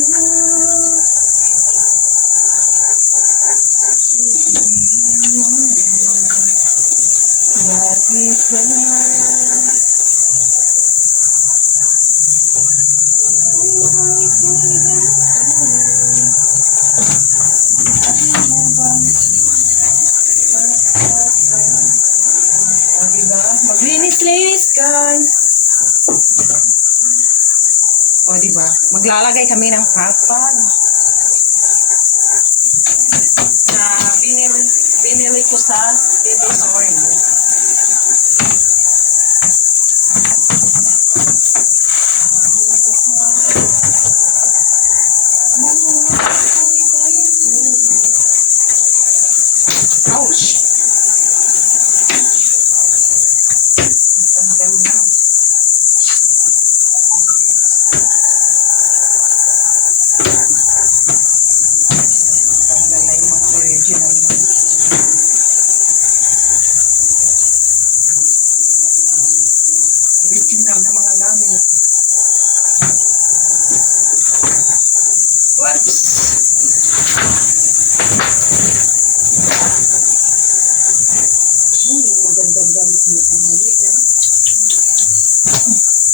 Oh. Maglalagay kami ng hotpot.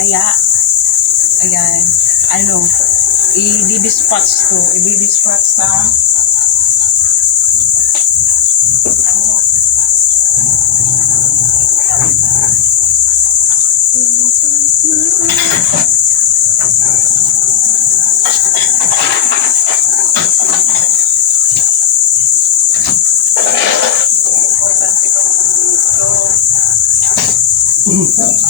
Kaya, ayan, ano, i-dispatch to, i-dispatch sa ano, Mm-hmm.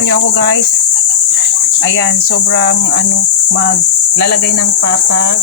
Samahan niyo ako guys. Ayan, sobrang ano, maglalagay ng patag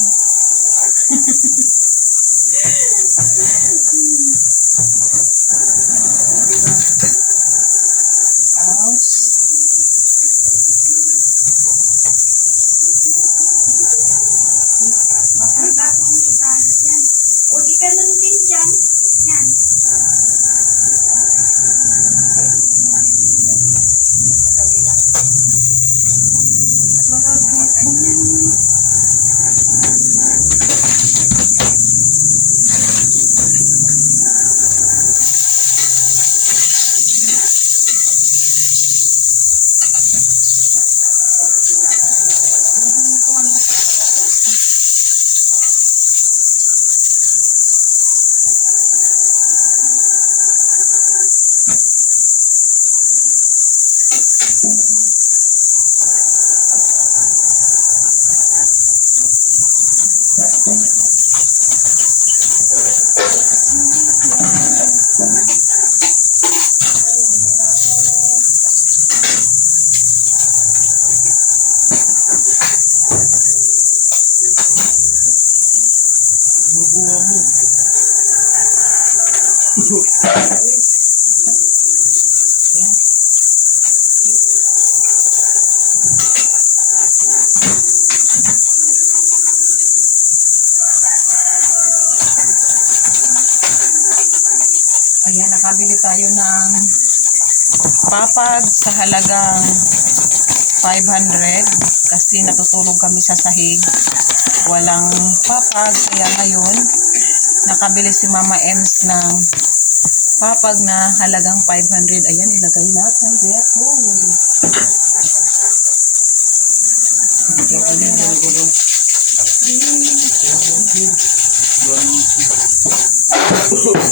Ayan. Nakabili tayo ng papag sa halagang 500 kasi natutulog kami sa sahig. Walang papag kaya ngayon nakabili si Mama Ems ng papag na halagang 500. Ayan, ilagay natin dito. Dito sa puso ko.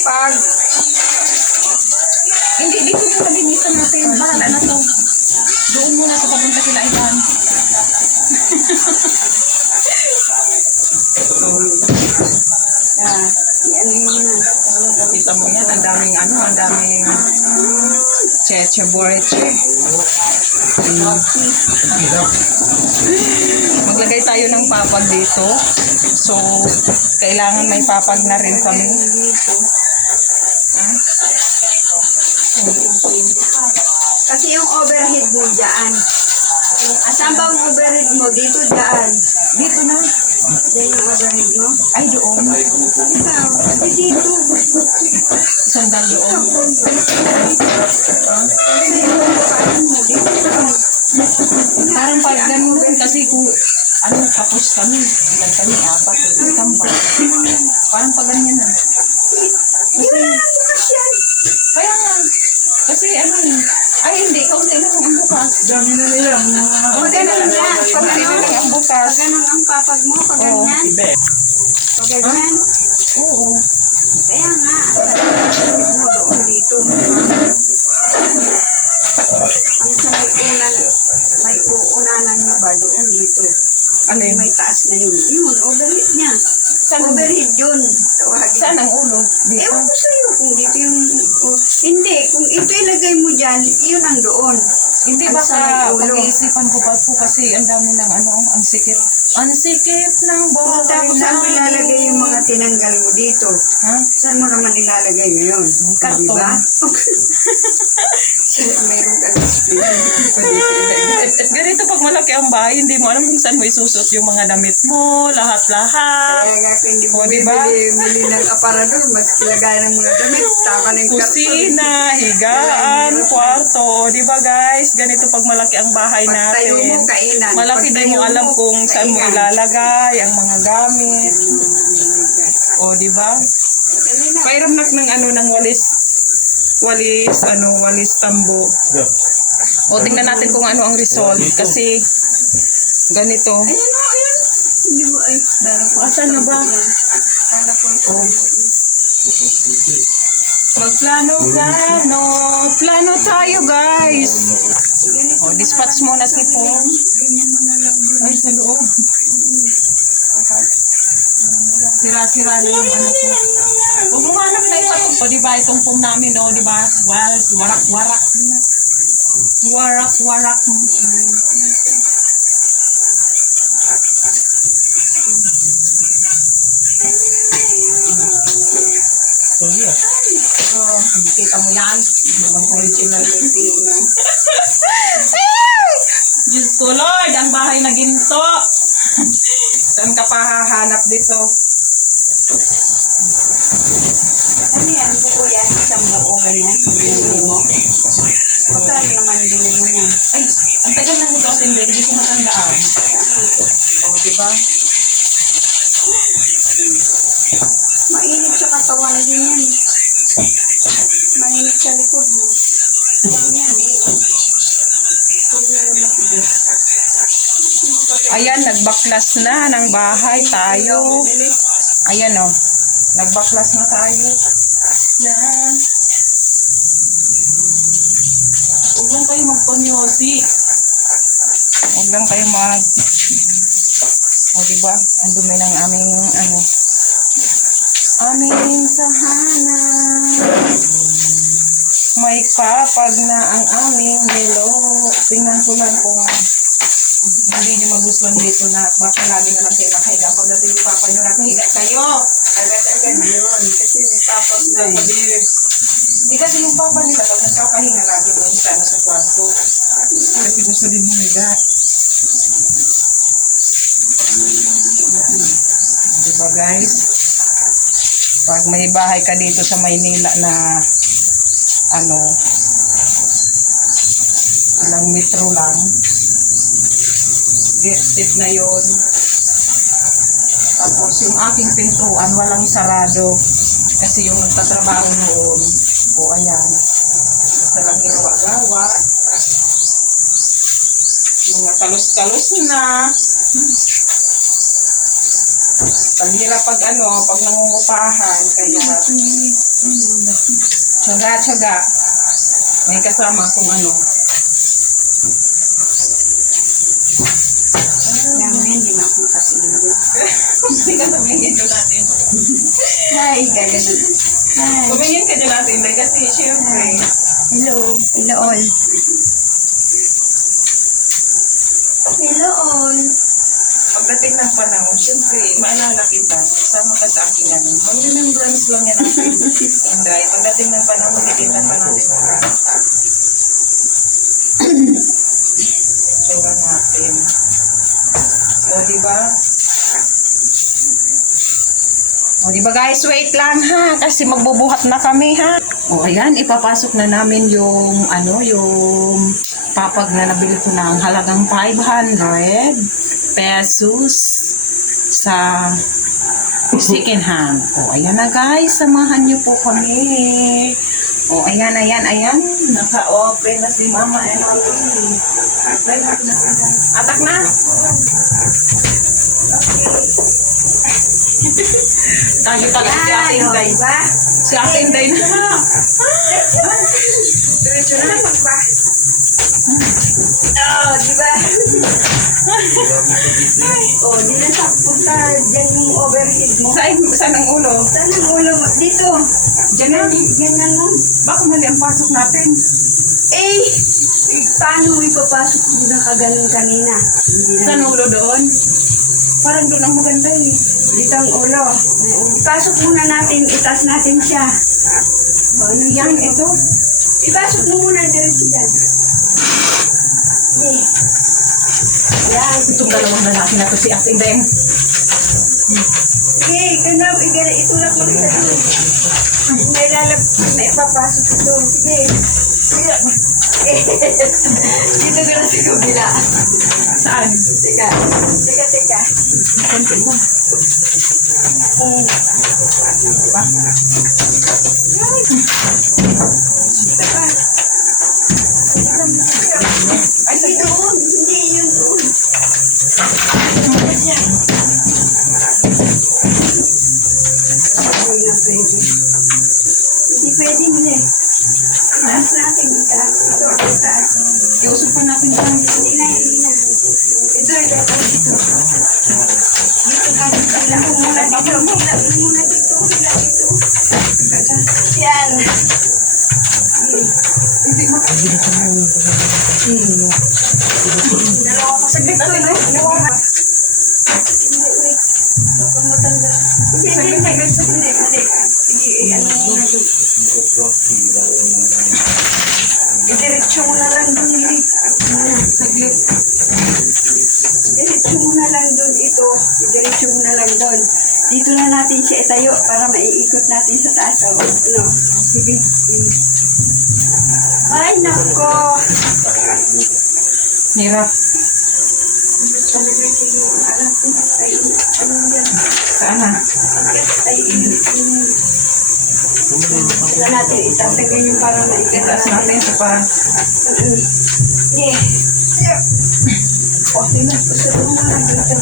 Papag, Hindi, dito yung kalinisan natin. Bahala na to. Doon muna sa papunta sila ah, mo na. Kita mo yan, ang daming ano, ang daming cheche borche. Maglagay tayo ng papag dito. So, kailangan may papag na rin kami. Ha? Kasi yung overhead mo dyan. Asan ba ang overhead mo? Dito, dyan. Dito na. Dyan yung overhead mo. Ay, doon. Ikaw, kasi dito. Isang dal doon. Kasi. Parang pag ganun kasi kung ano, tapos kami. Ilan kami, apat. Ikaw ba? Parang pag ganyan na. Di Kaya nga. Kasi ano eh. Ay, hindi. Kaunti lang ang bukas. Dami na nila. O, ganun nga. Pag Kaunti ano, lang ang pag bukas. ganun ang papag mo, pag Oo. ganyan. Ibe. Pag ganyan. Oo. Kaya nga, mo doon dito. Ang sa may unan, may uunanan nyo ba doon dito? Alin? May taas na yun. Yun, overhead niya. Saan, yun. Tawagin. saan ang ulo? Dito. Ewan ko sa'yo kung dito yung... oh, hindi, kung ito ilagay mo dyan, yun ang doon. Hindi Ang baka sa may ulo. pag-iisipan ko pa po kasi ang dami ng ano, ang sikip. Ang sikip ng O, buhay tapos saan mo ilalagay yung mga tinanggal mo dito? Ha? Saan mo naman ilalagay ngayon? Karton. Di Meron ka display. Ganito pag malaki ang bahay, hindi mo alam kung saan mo isusot yung mga damit mo, lahat-lahat. Kaya nga kung hindi mo O, diba? bibili, bili ng aparador, mas kilagay ng mga damit, taka yung Kusina, higaan, kwarto. Di ba guys? Ganito pag malaki ang bahay Pagtayo mo, natin. kainan. Malaki din mo alam kung saan mo ilalagay ang mga gamit. O, di ba? Dali na. Pairam nak ng ano ng walis walis ano walis tambo. O tingnan natin kung ano ang result kasi ganito. Ayan o, ayan. Hindi mo, ay. Asan na ba? Oh. Magplano, plano. Plano tayo, guys. Oh, dispatch muna si Pong. Ay, sa loob. Sira-sira na yung ano ko. Huwag mo nga hanap na ipatong. O, diba, itong pong namin, o, diba? Well, warak-warak. Warak-warak. Oh, kita mo yan. Ibang original Filipino. Diyos ko, Lord, ang bahay na ginto. Saan ka pa hahanap dito? Ano yan? Buko yan. Isang buko ganyan. Bili mo. Magkano naman bili mo yan? Ay, ang tagal na nito kasi hindi, ko matandaan. Oh, di ba? Mainit sa katawan din yan. Mainit sa likod mo. Yan. Huwag mo na matigas. Ayan, nagbaklas na ng bahay tayo. Ayan o. Nagbaklas na tayo. Na. Huwag lang kayo magpanyosi. Huwag lang kayo mag... O, diba? Ang dumi ng aming, ano, aming tahanan. May kapag na ang aming nilo. Tingnan ko lang kung hindi niyo magustuhan dito na baka lagi na lang kayo nakahiga. Pagdating ni Papa niyo, nakahiga kayo. Agad-agad yun. Kasi may tapos na eh. Hindi kasi yung Papa nila, pag nagkakahinga lagi doon sa, ano, sa kwarto. Kasi gusto din humiga. Diba guys? Pag may bahay ka dito sa Maynila na ano ilang metro lang gifted na yon tapos yung aking pintuan walang sarado. Kasi yung nagtatrabaho noon o ayan. Basta lang ginawa-gawa mga kalos-kalos na. Paghirap pag ano pag nangungupahan kaya tsaga-tsaga may kasama kung ano Namin, hindi na ako makasilid. Ka tumingin ko natin Hi, gagano. Hi. tumingin ka dyan natin dahil kasi syempre Hello. Hello all. Hello all. pagdating ng panahon, syempre, maalala kita, sama ka sa akin ano, mag-remembrance lang yan natin. Inday, pagdating ng panahon, titignan pa natin mga tsura natin. O, di ba? O, di ba guys, wait lang ha, kasi magbubuhat na kami ha. O, ayan, ipapasok na namin yung, ano, yung papag na nabili ko ng halagang 500 pesos sa second hand. O, ayan na guys, samahan niyo po kami. O, ayan, ayan, ayan. Naka-open na si Mama Emily. Atak na. Tayo talaga si Ate Inday. Diba? Si Ate Inday na. Diretso na lang ba? Oh, di ba? oh, di na sa punta dyan yung overhead mo. Saan, saan ang ulo? Saan ang ulo mo? Dito. Diyan na. Ganyan mo. Baka mali ang pasok natin. Eh, paano ipapasok mo na kagaling kanina? Saan ulo doon? Parang doon ang maganda eh. Dito ang ulo. Ipasok muna natin, itas natin siya. O, ano Yan, ito. Ipasok mo muna diretso dyan. Eh. Yan. Itong dalawang lalaki na to si Ate Beng. Sige, ganda, igana, itulak mo kita doon. May lalab, may papasok ito. Sige. Sige. Dito ka na sa kabila. Saan? Teka, teka. Konti ko. Eh, Diba? dito saglit? Dalawa pa. Hindi. Hindi, hindi, hindi. Hindi. Sige. Idiretso mo na lang doon, Lili. Saglit. Diretso mo na lang doon ito. Diretso mo na lang doon. Dito na natin siya itayo para maiikot natin sa taas. Ano? Sige. Ay, nako. Hirap. Ko. Saan na? Sila natin itatagan yung para maikot. Itaas natin ito pa. Yeah. Okay na. Gusto mo na dito.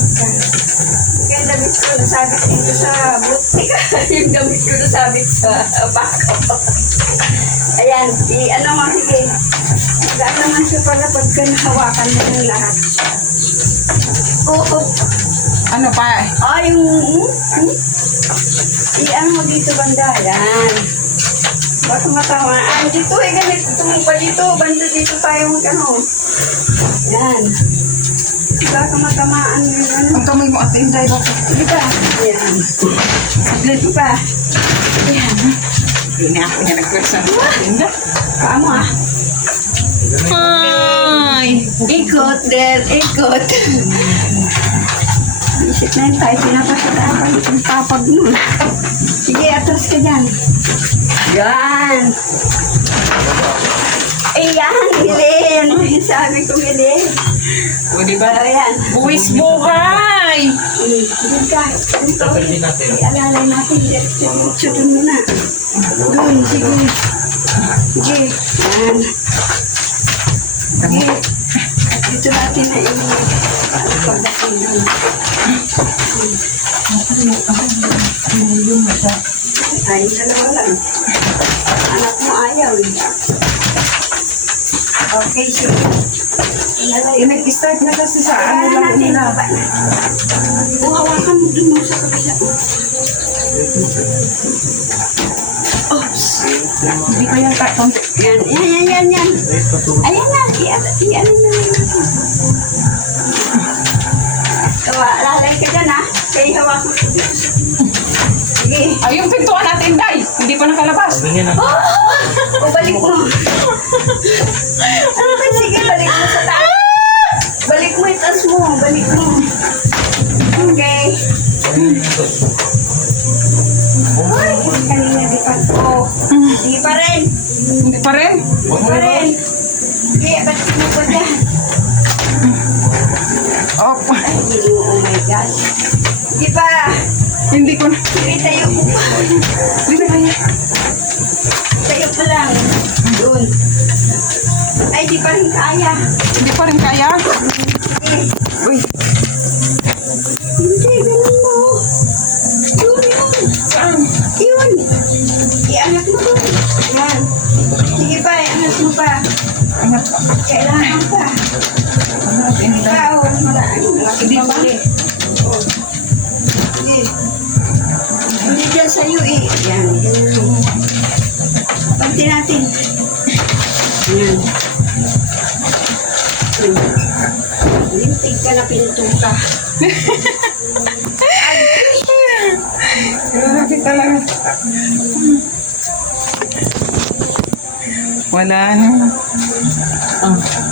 Kaya damit ko nasabit dito sa buti. yung damit ko nasabit sa bako. Ayan. I, ano mo, sige. Gaan naman siya pala pagka nahawakan mo ng lahat. Oo. Ano pa? Ah, yung... Hmm? Hmm? I-ano mo dito banda. Yan. Baka matamaan. Dito eh, ganito. Tumong pa dito. Banda dito tayo mag ano. Yan. Baka matamaan mo yung ano. Ang kamay mo ate, hindi ba? Di ba? Yan. Saglit pa. Yan. Hindi na ako niya nagpwersa. Hindi. Paano ah? Ay! Ikot, Der. Ikot. Isip na yun tayo. Pinapasadapan yung papag mo. Sige, atras ka dyan. Yan. Ayan, Helen. Sabi ko, Helen. O, di ba? Ayan. Buwis buhay! Doon ka. Doon ka. Tapos natin. Ialala natin. Doon muna. Doon, sige. Sige. Yan. Sige. At dito natin na yung ano, pagdating doon. Ay, dalawa lang. Anak mo ayaw. eh. Okay, sige. Eh, nag-start na kasi sa ano lang nila. na. O, hawakan mo dun mo sa kabila. Oops. Hindi pa yan ta- konti. Yan, yan, yan, yan. Ayan na, i-ano na lang natin. Kawa, lalay ka dyan ha. Kaya hawakan mo dito. Sige. Ay, yung pintuan natin, Day! Hindi pa nakalabas. Sabi niya na. O, balik mo. Ano ba? Sige, balik mo sa taas. Balik mo, itas mo. Balik mo. Okay. Ay, kanina di pa. Oh, sige pa rin. Hindi pa rin. Mo Pa rin. Sige, ba't mo pa dyan? Oh, Ay, oh my gosh. Di pa. Hindi ko na. Sige, tayo ko pa. Na kaya. Tayo pa lang. Doon. Ay, di pa rin kaya. Hindi pa rin kaya. Sige. Uy, Hindi, ganun mo. Yun, yun. saan? Yun. Iangat mo doon. Yan. Sige pa, iangat mo pa. Anak ka. Kailangan pa. Hindi na. Ikaw. Malaki Hindi pa pa. Sa'yo eh. Yan. Panti natin. Yan. Lintig ka na pinto ka. Grabe talaga. Wala na. Ah.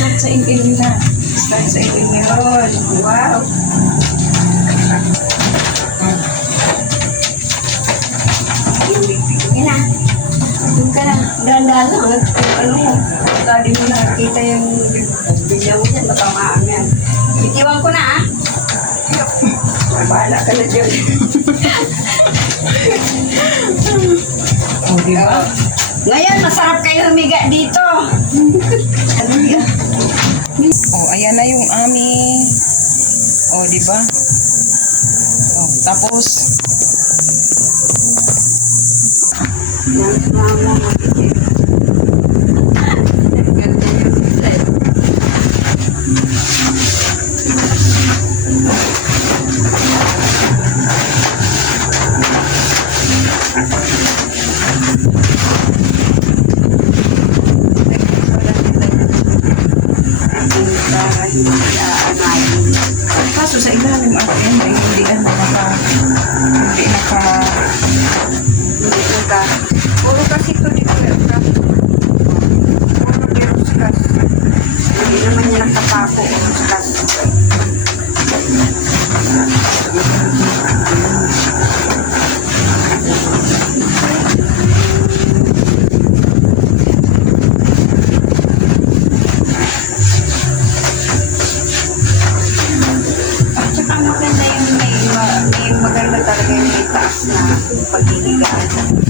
Start sa ingin nila. Start sa ingin nila. Yun. Wow. Yun na. Doon ka na. Dahan-dahan lang. Ano mo? Baka di mo nakakita yung bigyan mo dyan. Baka maam yan. Itiwan ko na ah. Bahala ka na dyan. Oh, di ba? Ngayon, masarap kayo humiga dito. ba? Oh, tapos taas na paghihigaan.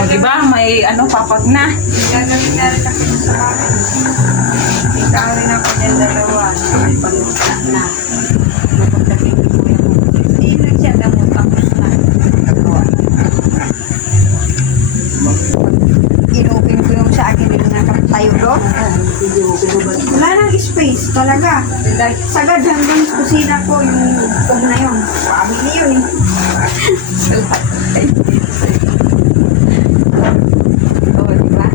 oh, di ba? May ano papag na. Gagawin na rin kasi sa akin. Ikaw rin ako niyan dalawa. May pagmuta na. Mapagdating ko yung Hindi lang siya tapos na. Inupin ko yung sa akin yung nakatayo doon. Wala nang space talaga. Sagad hanggang kusina ko yung kung na yun. Family yun eh. Oo, di ba?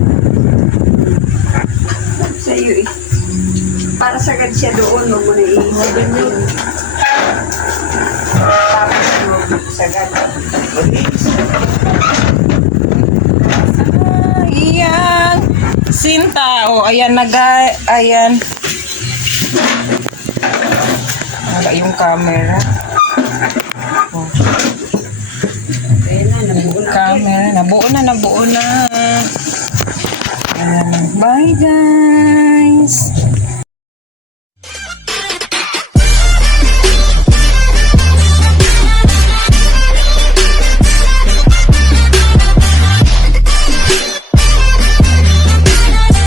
Sa iyo eh. Para sagad siya doon, huwag mo na iisipin yun. Tapos sagad. Ayan. Sinta. O, ayan na guys. Ayan. Wala yung camera. Oh, camera. Nabuo na, nabuo na. Ayan. Bye guys.